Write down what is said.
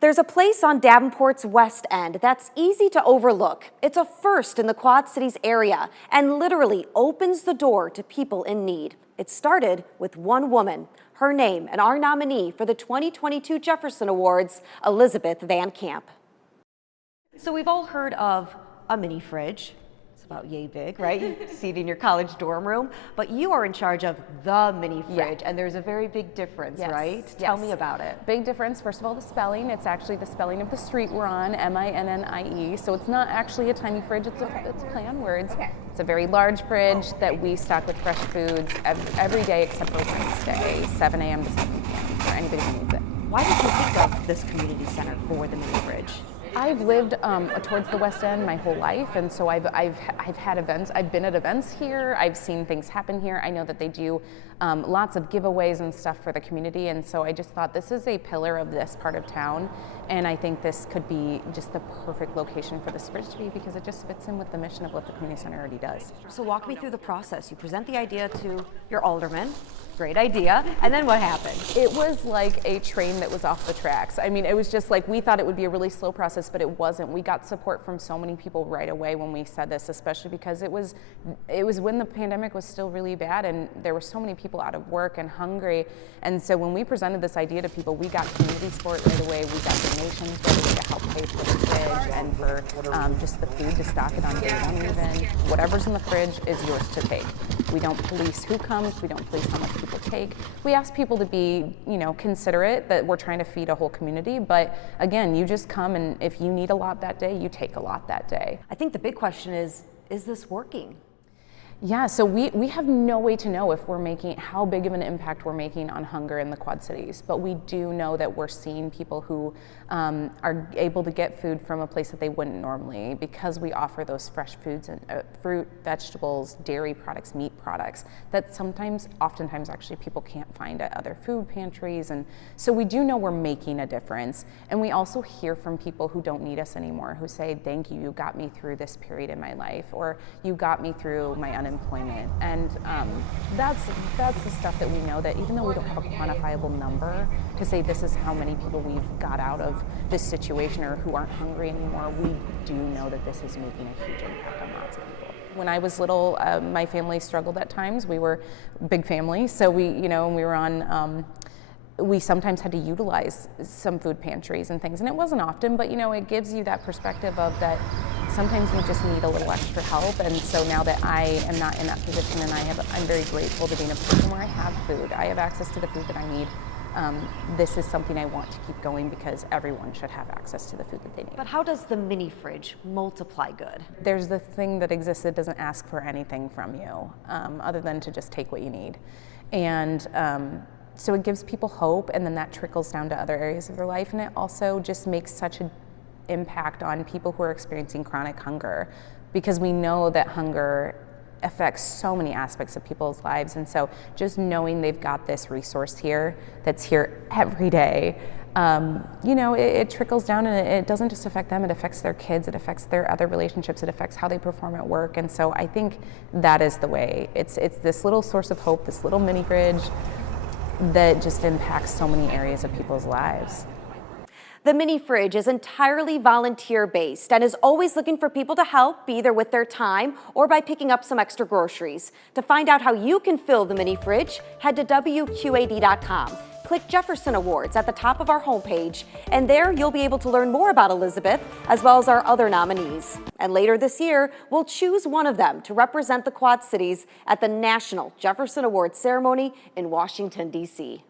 There's a place on Davenport's West End that's easy to overlook. It's a first in the Quad Cities area and literally opens the door to people in need. It started with one woman, her name and our nominee for the 2022 Jefferson Awards, Elizabeth VanCamp. So we've all heard of a mini fridge. It's about yay big, right? You see it in your college dorm room, but you are in charge of the mini fridge, and there's a very big difference, right? Tell me about it. Big difference. First of all, the spelling. It's actually the spelling of the street we're on, M-I-N-N-I-E. So it's not actually a tiny fridge. It's a play on words. It's a very large fridge that we stock with fresh foods every day except for Wednesday, 7 a.m. to 7 p.m. for anybody who needs it. Why did you think of this community center for the mini fridge? I've lived towards the West End my whole life, and so I've had events. I've been at events here. I've seen things happen here. I know that they do lots of giveaways and stuff for the community, and so I just thought this is a pillar of this part of town, and I think this could be just the perfect location for this fridge to be because it just fits in with the mission of what the community center already does. So walk me through the process. You present the idea to your alderman. Great idea. And then what happened? It was like a train that was off the tracks. I mean, it was just like, we thought it would be a really slow process, but it wasn't. We got support from so many people right away when we said this, especially because it was when the pandemic was still really bad and there were so many people out of work and hungry. And so when we presented this idea to people, we got community support right away. We got donations right away to help pay for the fridge and for just the food to stock it on day one even. Whatever's in the fridge is yours to take. We don't police who comes. We don't police how much people take. We ask people to be, considerate that we're trying to feed a whole community. But again, you just come, and if you need a lot that day, you take a lot that day. I think the big question is this working? Yeah, so we have no way to know if how big of an impact we're making on hunger in the Quad Cities, but we do know that we're seeing people who are able to get food from a place that they wouldn't normally because we offer those fresh foods and fruit, vegetables, dairy products, meat products that oftentimes actually people can't find at other food pantries. And so we do know we're making a difference. And we also hear from people who don't need us anymore, who say, thank you, you got me through this period in my life, or you got me through my unemployment. And that's the stuff that we know, that even though we don't have a quantifiable number to say this is how many people we've got out of this situation or who aren't hungry anymore, we do know that this is making a huge impact on lots of people. When I was little, my family struggled at times. We were a big family, so when we were on, we sometimes had to utilize some food pantries and things, and it wasn't often, but it gives you that perspective of that sometimes you just need a little extra help. And so now that I am not in that position, and I'm very grateful to be in a position where I have food, I have access to the food that I need. This is something I want to keep going because everyone should have access to the food that they need. But how does the mini fridge multiply good? There's the thing that exists that doesn't ask for anything from you other than to just take what you need. And so it gives people hope, and then that trickles down to other areas of their life, and it also just makes such an impact on people who are experiencing chronic hunger, because we know that hunger affects so many aspects of people's lives. And so just knowing they've got this resource here that's here every day, it trickles down, and it doesn't just affect them, it affects their kids, it affects their other relationships, it affects how they perform at work. And so I think that is the way. It's this little source of hope, this little mini fridge that just impacts so many areas of people's lives. The mini fridge is entirely volunteer-based and is always looking for people to help, either with their time or by picking up some extra groceries. To find out how you can fill the mini fridge, head to WQAD.com. Click Jefferson Awards at the top of our homepage, and there you'll be able to learn more about Elizabeth, as well as our other nominees. And later this year, we'll choose one of them to represent the Quad Cities at the National Jefferson Awards ceremony in Washington, D.C.